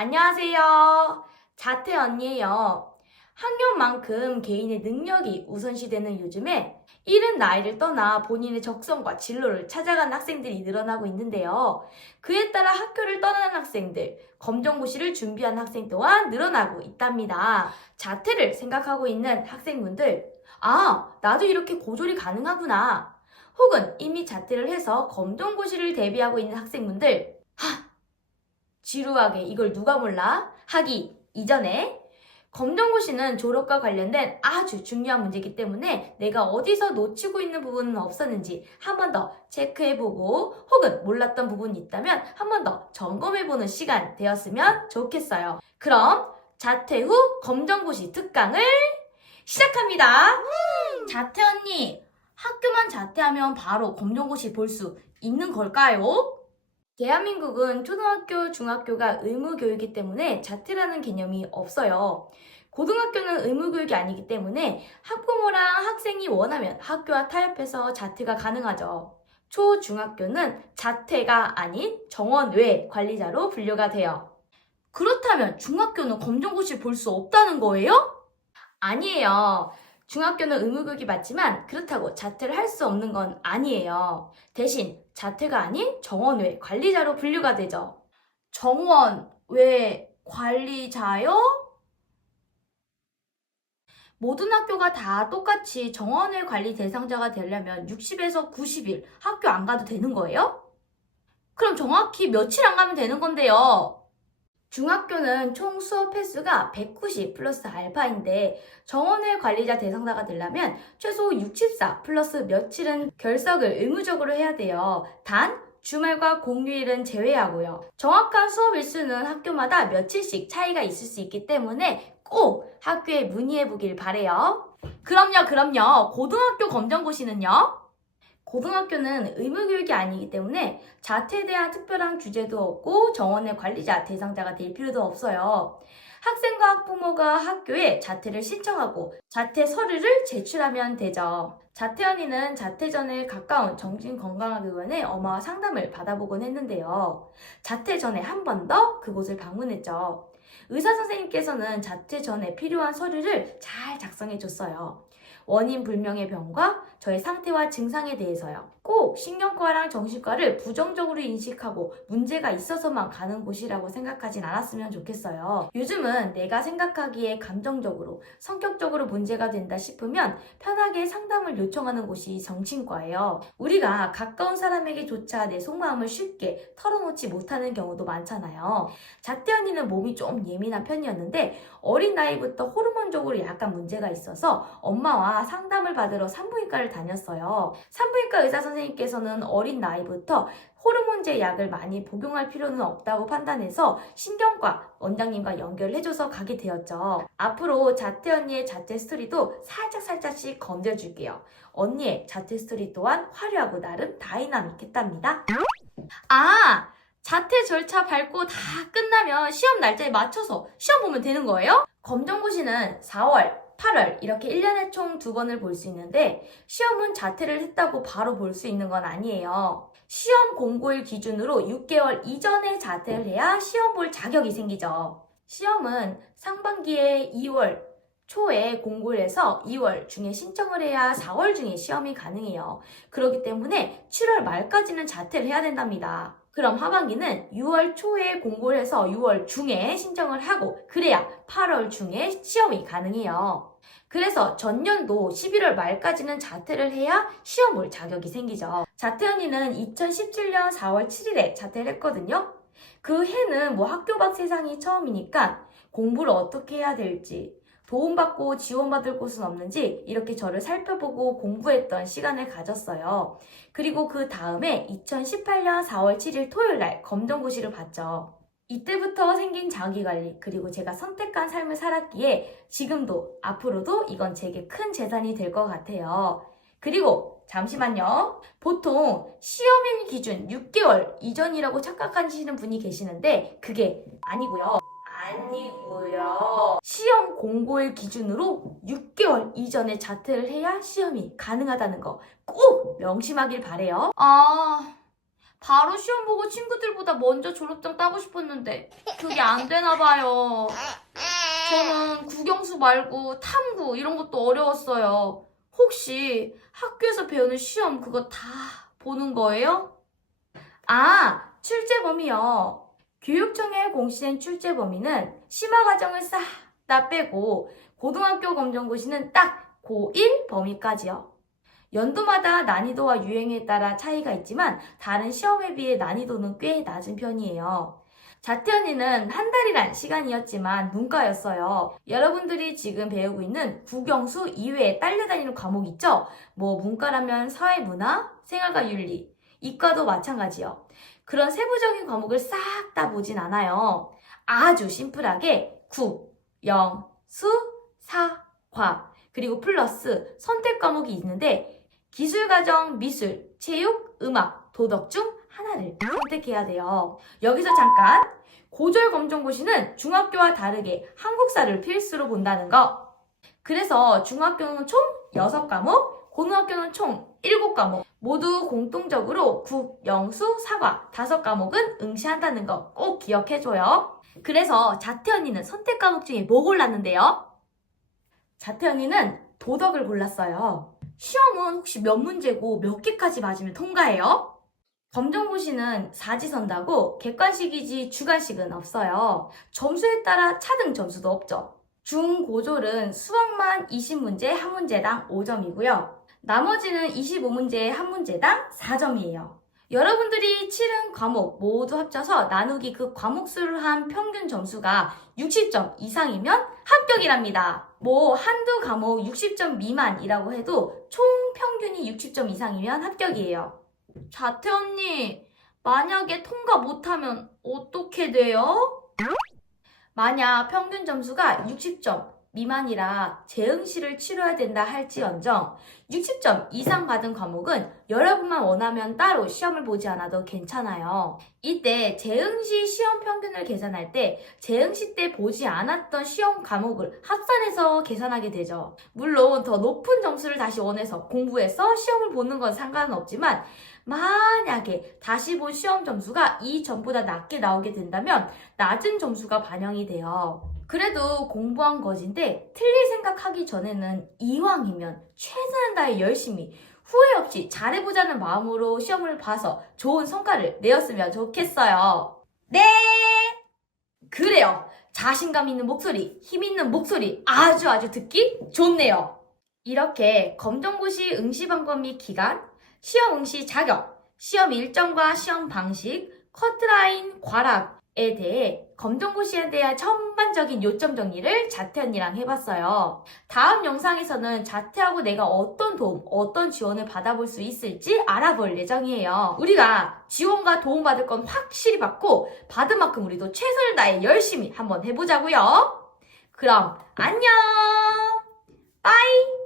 안녕하세요. 자태 언니예요. 학년만큼 개인의 능력이 우선시되는 요즘에 이른 나이를 떠나 본인의 적성과 진로를 찾아가는 학생들이 늘어나고 있는데요. 그에 따라 학교를 떠나는 학생들, 검정고시를 준비하는 학생 또한 늘어나고 있답니다. 자퇴를 생각하고 있는 학생분들, 나도 이렇게 고졸이 가능하구나. 혹은 이미 자퇴를 해서 검정고시를 대비하고 있는 학생분들, 지루하게 이걸 누가 몰라? 하기 이전에 검정고시는 졸업과 관련된 아주 중요한 문제이기 때문에 내가 어디서 놓치고 있는 부분은 없었는지 한 번 더 체크해보고 혹은 몰랐던 부분이 있다면 한 번 더 점검해보는 시간 되었으면 좋겠어요. 그럼 자퇴 후 검정고시 특강을 시작합니다. 자퇴 언니, 학교만 자퇴하면 바로 검정고시 볼 수 있는 걸까요? 대한민국은 초등학교, 중학교가 의무교육이기 때문에 자퇴라는 개념이 없어요. 고등학교는 의무교육이 아니기 때문에 학부모랑 학생이 원하면 학교와 타협해서 자퇴가 가능하죠. 초, 중학교는 자퇴가 아닌 정원외 관리자로 분류가 돼요. 그렇다면 중학교는 검정고시 볼 수 없다는 거예요? 아니에요. 중학교는 의무교육이 맞지만 그렇다고 자퇴를 할 수 없는 건 아니에요. 대신 자퇴가 아닌 정원외 관리자로 분류가 되죠. 정원외 관리자요? 모든 학교가 다 똑같이 정원외 관리 대상자가 되려면 60에서 90일 학교 안 가도 되는 거예요? 그럼 정확히 며칠 안 가면 되는 건데요. 중학교는 총 수업 횟수가 190 플러스 알파인데 정원외 관리자 대상자가 되려면 최소 64 플러스 며칠은 결석을 의무적으로 해야 돼요. 단 주말과 공휴일은 제외하고요. 정확한 수업 일수는 학교마다 며칠씩 차이가 있을 수 있기 때문에 꼭 학교에 문의해 보길 바래요. 그럼요. 고등학교 검정고시는요? 고등학교는 의무교육이 아니기 때문에 자퇴에 대한 특별한 규제도 없고 정원의 관리자 대상자가 될 필요도 없어요. 학생과 학부모가 학교에 자퇴를 신청하고 자퇴 서류를 제출하면 되죠. 자퇴원이는 자퇴 전에 가까운 정신건강의원의 엄마와 상담을 받아보곤 했는데요. 자퇴 전에 한 번 더 그곳을 방문했죠. 의사 선생님께서는 자퇴 전에 필요한 서류를 잘 작성해 줬어요. 원인 불명의 병과 저의 상태와 증상에 대해서요. 꼭 신경과랑 정신과를 부정적으로 인식하고 문제가 있어서만 가는 곳이라고 생각하진 않았으면 좋겠어요. 요즘은 내가 생각하기에 감정적으로, 성격적으로 문제가 된다 싶으면 편하게 상담을 요청하는 곳이 정신과예요. 우리가 가까운 사람에게조차 내 속마음을 쉽게 털어놓지 못하는 경우도 많잖아요. 자퇴 언니는 몸이 좀 예민한 편이었는데 어린 나이부터 호르몬적으로 약간 문제가 있어서 엄마와 상담을 받으러 산부인과를 다녔어요. 산부인과 의사 선생님께서는 어린 나이부터 호르몬제 약을 많이 복용할 필요는 없다고 판단해서 신경과 원장님과 연결을 해줘서 가게 되었죠. 앞으로 자퇴 언니의 자퇴 스토리도 살짝씩 건져줄게요. 언니의 자퇴 스토리 또한 화려하고 나름 다이나믹했답니다. 자퇴 절차 밟고 다 끝나면 시험 날짜에 맞춰서 시험 보면 되는 거예요? 검정고시는 4월, 8월 이렇게 1년에 총 2번을 볼 수 있는데 시험은 자퇴를 했다고 바로 볼 수 있는 건 아니에요. 시험 공고일 기준으로 6개월 이전에 자퇴를 해야 시험 볼 자격이 생기죠. 시험은 상반기에 2월 초에 공고를 해서 2월 중에 신청을 해야 4월 중에 시험이 가능해요. 그렇기 때문에 7월 말까지는 자퇴를 해야 된답니다. 그럼 하반기는 6월 초에 공고를 해서 6월 중에 신청을 하고 그래야 8월 중에 시험이 가능해요. 그래서 전년도 11월 말까지는 자퇴를 해야 시험 볼 자격이 생기죠. 자퇴 언니는 2017년 4월 7일에 자퇴를 했거든요. 그 해는 학교 밖 세상이 처음이니까 공부를 어떻게 해야 될지 도움받고 지원받을 곳은 없는지 이렇게 저를 살펴보고 공부했던 시간을 가졌어요. 그리고 그 다음에 2018년 4월 7일 토요일 날 검정고시를 봤죠. 이때부터 생긴 자기관리 그리고 제가 선택한 삶을 살았기에 지금도 앞으로도 이건 제게 큰 재산이 될 것 같아요. 그리고 잠시만요. 보통 시험일 기준 6개월 이전이라고 착각하시는 분이 계시는데 그게 아니고요. 시험 공고일 기준으로 6개월 이전에 자퇴를 해야 시험이 가능하다는 거 꼭 명심하길 바래요. 바로 시험 보고 친구들보다 먼저 졸업장 따고 싶었는데 그게 안 되나 봐요. 저는 국영수 말고 탐구 이런 것도 어려웠어요. 혹시 학교에서 배우는 시험 그거 다 보는 거예요? 아, 출제 범위요. 교육청의 공시된 출제 범위는 심화 과정을 싹 다 빼고 고등학교 검정고시는 딱 고1 범위까지요. 연도마다 난이도와 유형에 따라 차이가 있지만 다른 시험에 비해 난이도는 꽤 낮은 편이에요. 자퇴언니는 한 달이란 시간이었지만 문과였어요. 여러분들이 지금 배우고 있는 국영수 이외에 딸려다니는 과목 있죠? 뭐 문과라면 사회문화, 생활과 윤리, 이과도 마찬가지요. 그런 세부적인 과목을 싹 다 보진 않아요. 아주 심플하게 국, 영, 수, 사, 과 그리고 플러스 선택 과목이 있는데 기술과정, 미술, 체육, 음악, 도덕 중 하나를 선택해야 돼요. 여기서 잠깐! 고졸 검정고시는 중학교와 다르게 한국사를 필수로 본다는 거. 그래서 중학교는 총 6과목, 고등학교는 총 7과목. 모두 공통적으로 국, 영, 수, 사과 5과목은 응시한다는 거 꼭 기억해줘요. 그래서 자퇴 언니는 선택 과목 중에 뭐 골랐는데요? 자퇴 언니는 도덕을 골랐어요. 시험은 혹시 몇 문제고 몇 개까지 맞으면 통과해요? 검정고시는 사지선다고 객관식이지 주관식은 없어요. 점수에 따라 차등 점수도 없죠. 중고졸은 수학만 20문제 한 문제당 5점이고요. 나머지는 25문제 한 문제당 4점이에요. 여러분들이 치른 과목 모두 합쳐서 나누기 그 과목 수를 한 평균 점수가 60점 이상이면 합격이랍니다. 뭐 한두 과목 60점 미만이라고 해도 총 평균이 60점 이상이면 합격이에요. 자퇴 언니, 만약에 통과 못하면 어떻게 돼요? 만약 평균 점수가 60점 미만이라 재응시를 치러야 된다 할지언정 60점 이상 받은 과목은 여러분만 원하면 따로 시험을 보지 않아도 괜찮아요. 이때 재응시 시험 평균을 계산할 때 재응시 때 보지 않았던 시험 과목을 합산해서 계산하게 되죠. 물론 더 높은 점수를 다시 원해서 공부해서 시험을 보는 건 상관은 없지만 만약에 다시 본 시험 점수가 이전보다 낮게 나오게 된다면 낮은 점수가 반영이 돼요. 그래도 공부한 것인데 틀릴 생각하기 전에는 이왕이면 최선을 다해 열심히 후회 없이 잘해보자는 마음으로 시험을 봐서 좋은 성과를 내었으면 좋겠어요. 네! 그래요. 자신감 있는 목소리, 힘 있는 목소리 아주 듣기 좋네요. 이렇게 검정고시 응시 방법 및 기간, 시험 응시 자격, 시험 일정과 시험 방식, 커트라인, 과락에 대해 검정고시에 대한 전반적인 요점 정리를 자퇴 언니랑 해봤어요. 다음 영상에서는 자퇴하고 내가 어떤 도움, 어떤 지원을 받아볼 수 있을지 알아볼 예정이에요. 우리가 지원과 도움 받을 건 확실히 받고 받은 만큼 우리도 최선을 다해 열심히 한번 해보자고요. 그럼 안녕! 빠이!